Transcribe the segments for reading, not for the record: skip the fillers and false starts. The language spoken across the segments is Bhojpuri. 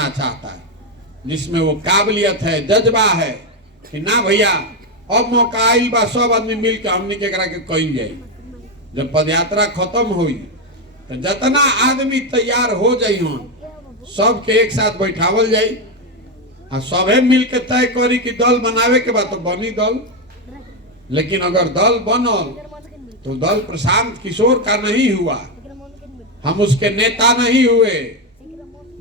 करना चाहता है, जिसमें वो काबिलियत है, जज्बा है कि ना भैया अब मौका आई बा, सब आदमी मिल के हमने के करा के कहीं जाए। जब पदयात्रा खत्म हुई तो जितना आदमी तैयार हो जाई हन सबके एक साथ बैठावल जाई और सबे मिल के तय करी कि दल बनावे के बाद तो बनी दल। लेकिन अगर दल बनल तो दल प्रशांत किशोर का नहीं हुआ, हम उसके नेता नहीं हुए।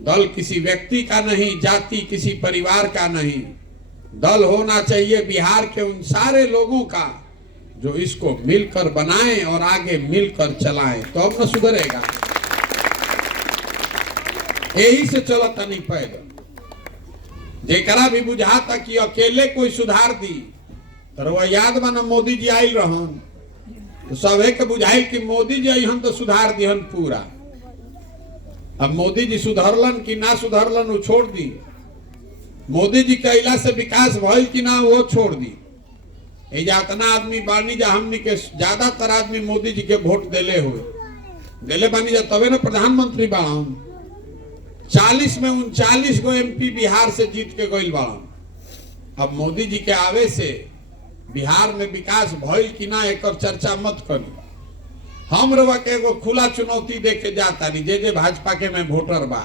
दल किसी व्यक्ति का नहीं, जाति किसी परिवार का नहीं। दल होना चाहिए बिहार के उन सारे लोगों का जो इसको मिलकर बनाएं और आगे मिलकर चलाएं, तो अब न सुधरेगा। यही से चलता नहीं पैदल। जेकरा भी बुझाता कि अकेले कोई सुधार दी, तो वह याद बना मोदी जी आयल रहन तो सबे के बुझाइल कि मोदी जी अहन तो सुधार दिहन पूरा। अब मोदी जी सुधरलन कि ना सुधरलन वो छोड़ दी, मोदी जी के अइला से विकास भइल कि ना वो छोड़ दी। इतना आदमी बानी जा, हमनी के ज्यादातर आदमी मोदी जी के वोट देले हुए देले बानी जा, तबे ना प्रधानमंत्री बाड़न। 40 में 39 गो MP बिहार से जीत के गइल बाड़न। अब मोदी जी के आवे से बिहार में विकास भइल कि ना एकर चर्चा मत करी। हम रवा के एगो खुला चुनौती दे के जाता नहीं, जे भाजपा के में वोटर बा।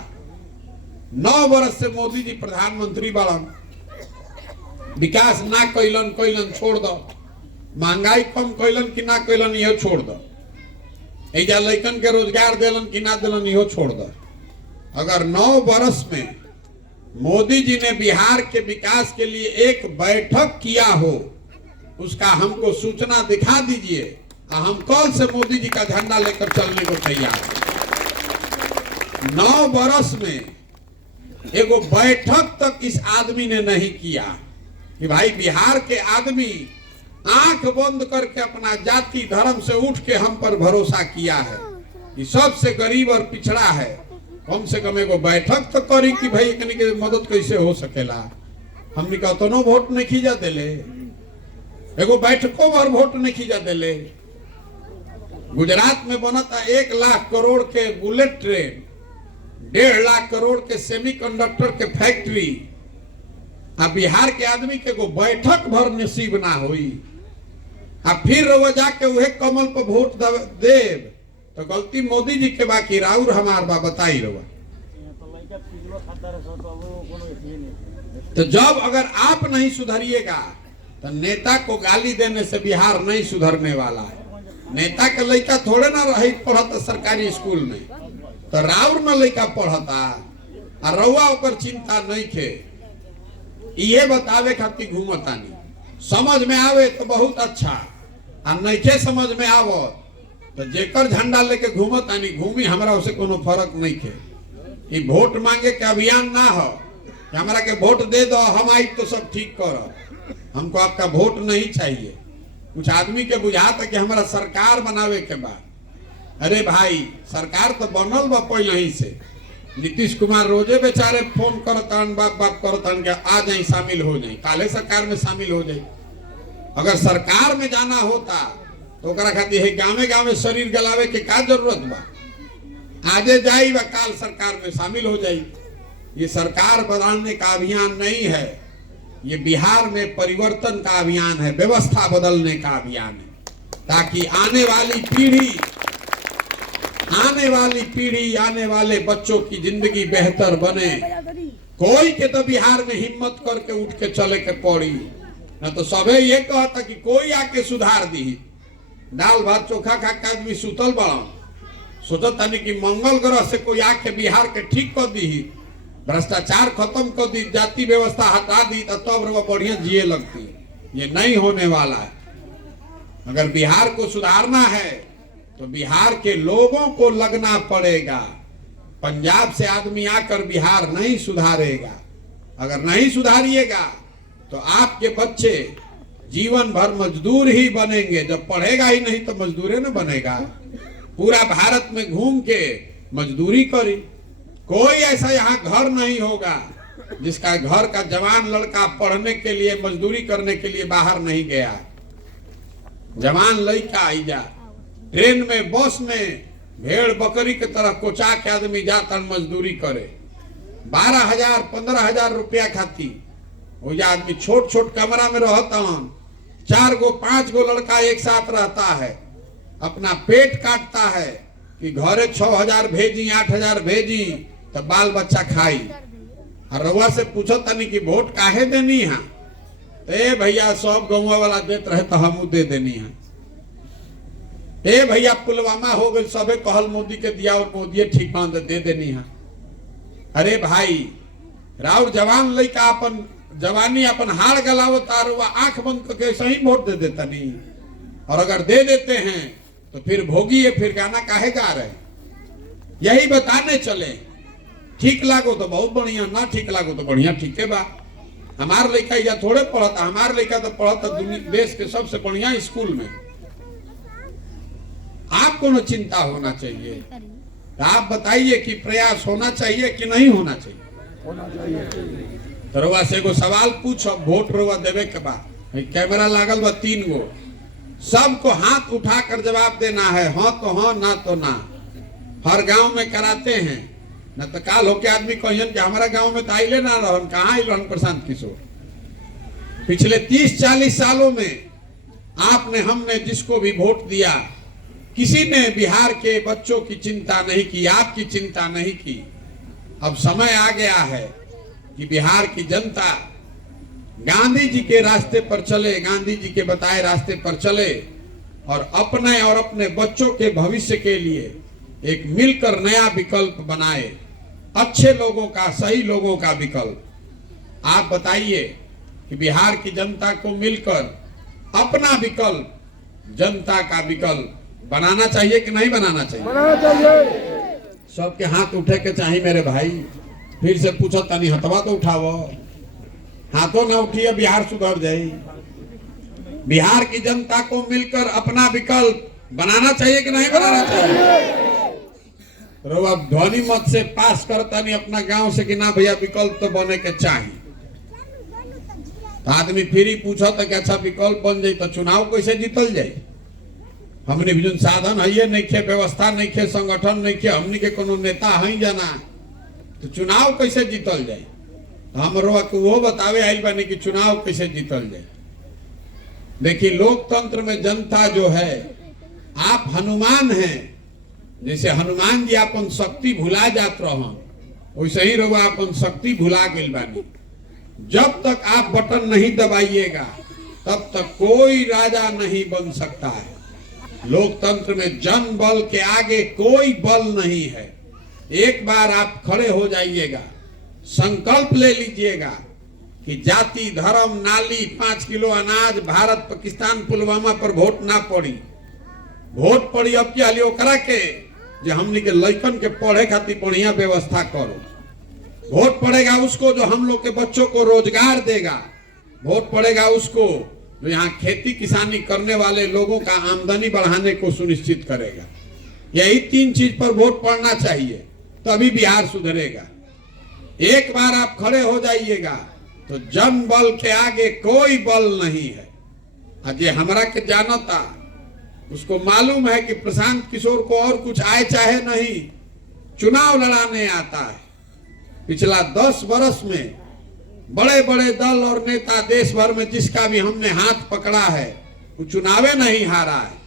9 वर्ष से मोदी जी प्रधानमंत्री बाड़न, विकास ना कैलन छोड़ दो, महंगाई कम कैलन कि ना कैलन इहो छोड़ दो, एजा लइकन के रोजगार देलन कि ना देलन इहो छोड़ दो। अगर 9 वर्ष में मोदी जी ने बिहार के विकास के लिए एक बैठक किया हो, उसका हमको सूचना दिखा दीजिए, हम कल से मोदी जी का झंडा लेकर चलने को तैयार हैं। 9 वर्ष में एगो बैठक तक इस आदमी ने नहीं किया कि भाई बिहार के आदमी आंख बंद करके अपना जाति धर्म से उठ के हम पर भरोसा किया है कि सबसे गरीब और पिछड़ा है। कम से कम एगो बैठक तो करी कि भाई एकनी के मदद कैसे हो सकेला। हमने कहा तो वोट नहीं खींचा देले, एगो बैठकों पर वोट नहीं खींचा देले। गुजरात में बनता 1 लाख करोड़ के बुलेट ट्रेन, 1.5 लाख करोड़ के सेमीकंडक्टर के फैक्ट्री, अब बिहार के आदमी के को बैठक भर नसीब ना हुई। अब फिर वो जाके वह कमल पर वोट देव तो गलती मोदी जी के बाकी राउर हमार बा बताई रवा। तो जब अगर आप नहीं सुधरिएगा तो नेता को गाली देने से बिहार नहीं सुधरने वाला है। नेता के लड़का थोड़े ना रही पढ़ता सरकारी स्कूल में, तो राउर में लड़का पढ़ता और रउआ ओकर चिंता नहीं थे। ये बतावे खातिर घूमता नहीं, समझ में आवे तो बहुत अच्छा, और नहीं थे समझ में आवो तो जेकर झंडा लेके घूमता नहीं घूमी, हमरा उसे कोनो फर्क नहीं थे। ये वोट मांगे के अभियान ना हो कि हमरा के वोट दे दो हम आई तो सब ठीक करो। हमको आपका वोट नहीं चाहिए। कुछ आदमी के बुझाता कि हमारा सरकार बनावे के बाद, अरे भाई सरकार तो बनल बा पहले ही से। नीतीश कुमार रोजे बेचारे फोन करतन, बाप करतन के आ जाए शामिल हो जाए, काले सरकार में शामिल हो जाए। अगर सरकार में जाना होता तो ओकरा खातिर है गाँवे गाँवे शरीर गलावे के का जरूरत बा। आजे जाई व काल सरकार में शामिल हो जाई। ये सरकार बनाने का अभियान नहीं है, ये बिहार में परिवर्तन का अभियान है, व्यवस्था बदलने का अभियान है, ताकि आने वाली पीढ़ी आने वाले बच्चों की जिंदगी बेहतर बने। कोई के तो बिहार में हिम्मत करके उठ के चले के पड़ी, न तो सबे ये कहता कि कोई आके सुधार दी। दाल भात चोखा खा के आदमी सुतल बड़ा, सोचता नहीं कि मंगल ग्रह से कोई आके बिहार के ठीक कर दी, भ्रष्टाचार खत्म कर दी, जाति व्यवस्था हटा दी, तो तब वो बढ़िया जिए लगती। ये नहीं होने वाला है। अगर बिहार को सुधारना है तो बिहार के लोगों को लगना पड़ेगा। पंजाब से आदमी आकर बिहार नहीं सुधारेगा। अगर नहीं सुधारिएगा तो आपके बच्चे जीवन भर मजदूर ही बनेंगे। जब पढ़ेगा ही नहीं तो मजदूर न बनेगा। पूरा भारत में घूम के मजदूरी करी। कोई ऐसा यहाँ घर नहीं होगा जिसका घर का जवान लड़का पढ़ने के लिए मजदूरी करने के लिए बाहर नहीं गया। जवान लड़का आई जा ट्रेन में बस में भेड़ बकरी के तरह कोचा के आदमी जाता मजदूरी करे। 12,000 15,000 रुपया खाती वो आदमी छोट छोट कमरा में रहता हन, 4 गो 5 गो लड़का एक साथ रहता है, अपना पेट काटता है कि घरे 6,000 भेजी 8,000 भेजी तो बाल बच्चा खाई। और रउआ से पूछो तनी कि वोट काहे देनी है? ए भैया सब गाँव वाला देते रहे तो हम दे देनी है। ए भैया पुलवामा हो गई, सबे कहल मोदी के दिया और मोदी ठीक बांध दे देनी है। अरे भाई राउर जवान लड़का अपन जवानी अपन हार गलावो तारुआ आंख बंद करके सही वोट दे देता नहीं। और अगर दे देते हैं तो फिर भोगी है, फिर गाना काहे गा रहे? यही बताने चले, ठीक लागो तो बहुत बढ़िया, ना ठीक लागो तो बढ़िया, ठीक है बा। हमार लड़का या थोड़े पढ़ता, हमार लड़का तो पढ़ता देश के सबसे बढ़िया स्कूल में। आपको न चिंता होना चाहिए, आप बताइए कि प्रयास होना चाहिए कि नहीं होना चाहिए? होना चाहिए। तो रउआ से एगो सवाल पूछो, वोट रउआ देवे के बाद कैमरा लागल बा 3 गो, सबको हाथ उठाकर जवाब देना है, हाँ तो हाँ, ना तो ना। हर गांव में कराते हैं, न तो काल होके आदमी कहियन कि हमारा गांव में तो आइले ना रहन, कहाँ आइल रहन प्रशांत किशोर। पिछले 30-40 सालों में आपने हमने जिसको भी वोट दिया, किसी ने बिहार के बच्चों की चिंता नहीं की, आपकी चिंता नहीं की। अब समय आ गया है कि बिहार की जनता गांधी जी के रास्ते पर चले, गांधी जी के बताए रास्ते पर चले और अपने बच्चों के भविष्य के लिए एक मिलकर नया विकल्प बनाए, अच्छे लोगों का, सही लोगों का विकल्प। आप बताइए कि बिहार की जनता को मिलकर अपना विकल्प, जनता का विकल्प बनाना चाहिए कि नहीं बनाना चाहिए? बनाना चाहिए। सबके हाथ उठे के चाहिए मेरे भाई। फिर से पूछो तनी हथवा तो उठावो, हाथों ना उठिए, बिहार सुधर जाए। बिहार की जनता को मिलकर अपना विकल्प बनाना चाहिए कि नहीं बनाना चाहिए? रोआ ध्वनि मत से पास करता नहीं अपना गांव से कि ना भैया विकल्प तो बने के चाहिए। तो आदमी फिर ही पूछो तो कि अच्छा विकल्प बन जाए तो चुनाव कैसे जीतल जाए? हमने भी जो साधन है ये नहीं खे, व्यवस्था नहीं खे, संगठन नहीं खे, हमने के कोनो नेता है जाना, तो चुनाव कैसे जीतल जाए? हम वो बतावे आइल बानी कि चुनाव कैसे जीतल जाए। देखिए लोकतंत्र में जनता जो है, आप हनुमान हैं, जैसे हनुमान जी अपन शक्ति भुला जात रहन, वैसे ही रहुआ अपन शक्ति भुला गइल बानी। जब तक आप बटन नहीं दबाइएगा तब तक कोई राजा नहीं बन सकता है। लोकतंत्र में जन बल के आगे कोई बल नहीं है। एक बार आप खड़े हो जाइएगा, संकल्प ले लीजिएगा कि जाति, धर्म, नाली, 5 किलो अनाज, भारत पाकिस्तान पुलवामा पर वोट ना पड़ी। वोट पड़ी अब क्या लियो करा के जे हमनी के लइकन के पढ़े खातिर बढ़िया व्यवस्था करो। वोट पड़ेगा उसको जो हम लोग के बच्चों को रोजगार देगा। वोट पड़ेगा उसको जो यहाँ खेती किसानी करने वाले लोगों का आमदनी बढ़ाने को सुनिश्चित करेगा। यही 3 चीज पर वोट पड़ना चाहिए, तभी बिहार सुधरेगा। एक बार आप खड़े हो जाइएगा तो जन बल के आगे कोई बल नहीं है। अजय हमरा के जानता, उसको मालूम है कि प्रशांत किशोर को और कुछ आए चाहे नहीं, चुनाव लड़ाने आता है। पिछला 10 वर्ष में बड़े बड़े दल और नेता देश भर में जिसका भी हमने हाथ पकड़ा है वो चुनावे नहीं हारा है।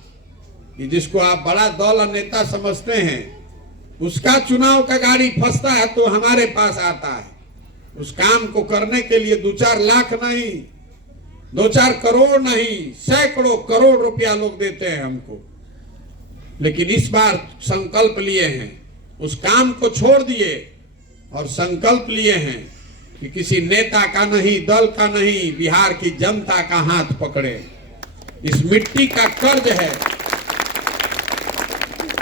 कि जिसको आप बड़ा दल और नेता समझते हैं, उसका चुनाव का गाड़ी फंसता है तो हमारे पास आता है। उस काम को करने के लिए 2-4 लाख नहीं, 2-4 करोड़ नहीं, सैकड़ों करोड़ रुपया लोग देते हैं हमको। लेकिन इस बार संकल्प लिए हैं, उस काम को छोड़ दिए और संकल्प लिए हैं कि किसी नेता का नहीं, दल का नहीं, बिहार की जनता का हाथ पकड़े। इस मिट्टी का कर्ज है।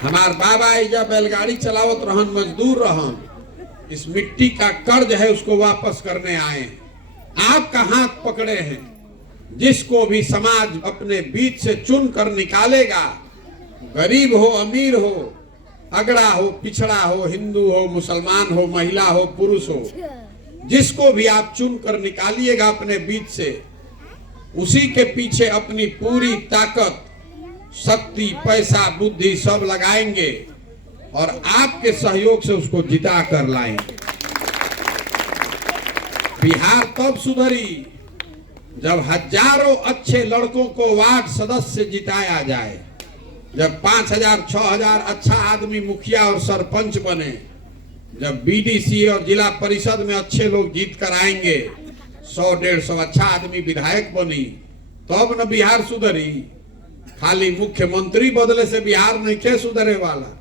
हमार बाबा एजा बैलगाड़ी चलावत रहन, मजदूर रहन, इस मिट्टी का कर्ज है, उसको वापस करने आए हैं। आपका हाथ पकड़े हैं। जिसको भी समाज अपने बीच से चुन कर निकालेगा, गरीब हो, अमीर हो, अगड़ा हो, पिछड़ा हो, हिंदू हो, मुसलमान हो, महिला हो, पुरुष हो, जिसको भी आप चुन कर निकालिएगा अपने बीच से, उसी के पीछे अपनी पूरी ताकत, शक्ति, पैसा, बुद्धि सब लगाएंगे और आपके सहयोग से उसको जिता कर लाएंगे। बिहार तब सुधरी जब हजारों अच्छे लड़कों को वार्ड सदस्य जिताया जाए, जब 5,000 6,000 अच्छा आदमी मुखिया और सरपंच बने, जब बीडीसी और जिला परिषद में अच्छे लोग जीत कर आएंगे, 100-150 अच्छा आदमी विधायक बनी, तब न बिहार सुधरी। खाली मुख्यमंत्री बदले से बिहार नहीं के सुधरे वाला।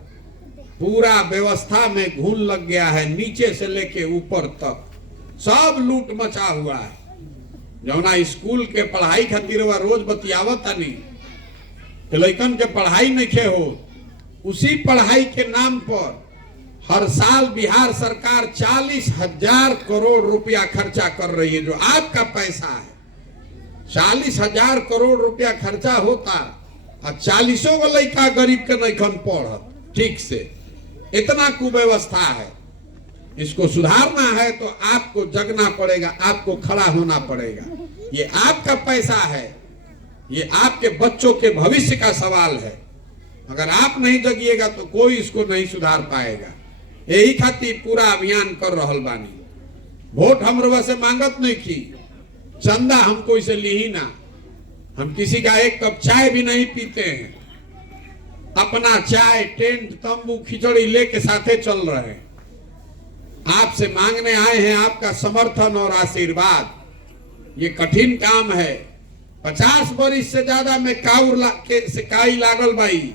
पूरा व्यवस्था में घून लग गया है, नीचे से लेके ऊपर तक सब लूट मचा हुआ है। जौना स्कूल के पढ़ाई खातिर वह रोज बतियावत नहीं कि लइकन के पढ़ाई नहीं खे हो, उसी पढ़ाई के नाम पर हर साल बिहार सरकार 40,000 करोड़ रुपया खर्चा कर रही है, जो आपका पैसा है। 40,000 करोड़ रुपया खर्चा होता और 40 गो लड़का गरीब के नहीं पढ़त ठीक से। इतना कुव्यवस्था है। इसको सुधारना है तो आपको जगना पड़ेगा, आपको खड़ा होना पड़ेगा। ये आपका पैसा है, ये आपके बच्चों के भविष्य का सवाल है। अगर आप नहीं जगिएगा तो कोई इसको नहीं सुधार पाएगा। यही खातिर पूरा अभियान कर रहल बानी। वोट हम रउआ से मांगत नहीं की, चंदा हम कोई से ली ही ना। हम किसी का एक कप चाय भी नहीं पीते हैं। अपना चाय, टेंट, तंबू, खिचड़ी लेके साथे चल रहे हैं। आपसे मांगने आए हैं आपका समर्थन और आशीर्वाद। ये कठिन काम है। 50 वर्ष से ज्यादा में से काई लागल बाई,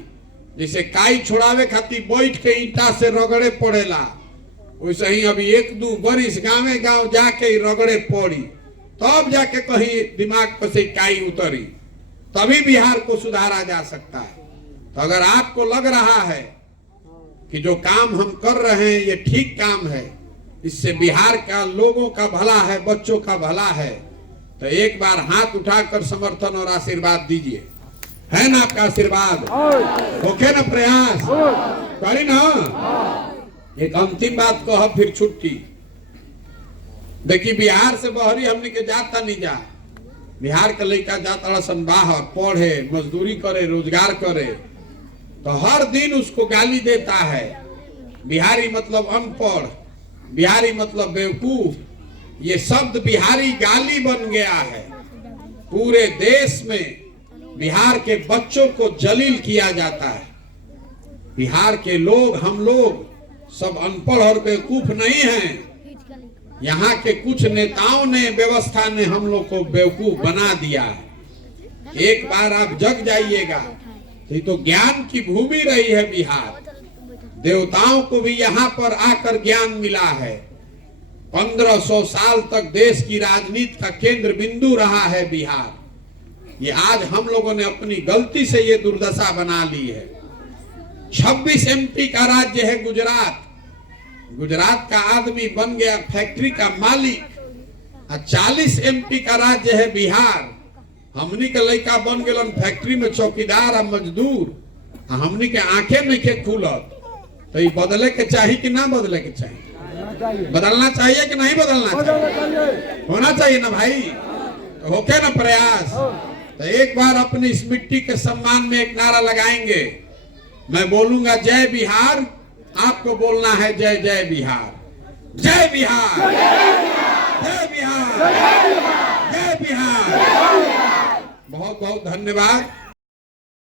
जैसे काई छोड़ावे खातिर बैठ के ईटा से रगड़े पड़ेला, वैसे ही अभी 1-2 वर्ष गांवे गांव जाके रगड़े पड़ी, तब जाके कहीं दिमाग पर से काई उतरी, तभी बिहार को सुधारा जा सकता है। तो अगर आपको लग रहा है कि जो काम हम कर रहे हैं ये ठीक काम है, इससे बिहार का लोगों का भला है, बच्चों का भला है, तो एक बार हाथ उठाकर समर्थन और आशीर्वाद दीजिए। है ना आपका आशीर्वाद? ओके ना? प्रयास करी ना। एक अंतिम बात कह फिर छुट्टी। देखिए, बिहार से बहरी हमने के जाता नहीं जा। बिहार के लड़का जाता सन बाहर पढ़े, मजदूरी करे, रोजगार करे, तो हर दिन उसको गाली देता है। बिहारी मतलब अनपढ़, बिहारी मतलब बेवकूफ। ये शब्द बिहारी गाली बन गया है। पूरे देश में बिहार के बच्चों को जलील किया जाता है। बिहार के लोग, हम लोग सब अनपढ़ और बेवकूफ नहीं हैं। यहाँ के कुछ नेताओं ने, व्यवस्था ने हम लोग को बेवकूफ बना दिया है। एक बार आप जग जाइएगा। तो ज्ञान की भूमि रही है बिहार। देवताओं को भी यहाँ पर आकर ज्ञान मिला है। 1500 साल तक देश की राजनीति का केंद्र बिंदु रहा है बिहार। ये आज हम लोगों ने अपनी गलती से ये दुर्दशा बना ली है। 26 MP का राज्य है गुजरात। गुजरात का आदमी बन गया फैक्ट्री का मालिक। 40 MP का राज्य है बिहार। हमनी के लड़का बन गए फैक्ट्री में चौकीदार और मजदूर। हमनी के आंखें नहीं के खुलत। तो ये बदले के चाहिए कि ना बदले के चाहिए? बदलना चाहिए कि नहीं बदलना चाहिए? होना चाहिए ना भाई। तो होके ना प्रयास। तो एक बार अपनी इस मिट्टी के सम्मान में एक नारा लगाएंगे। मैं बोलूंगा जय बिहार, आपको बोलना है जय जय बिहार। जय बिहार, जय बिहार, जय बिहार। बहुत बहुत धन्यवाद।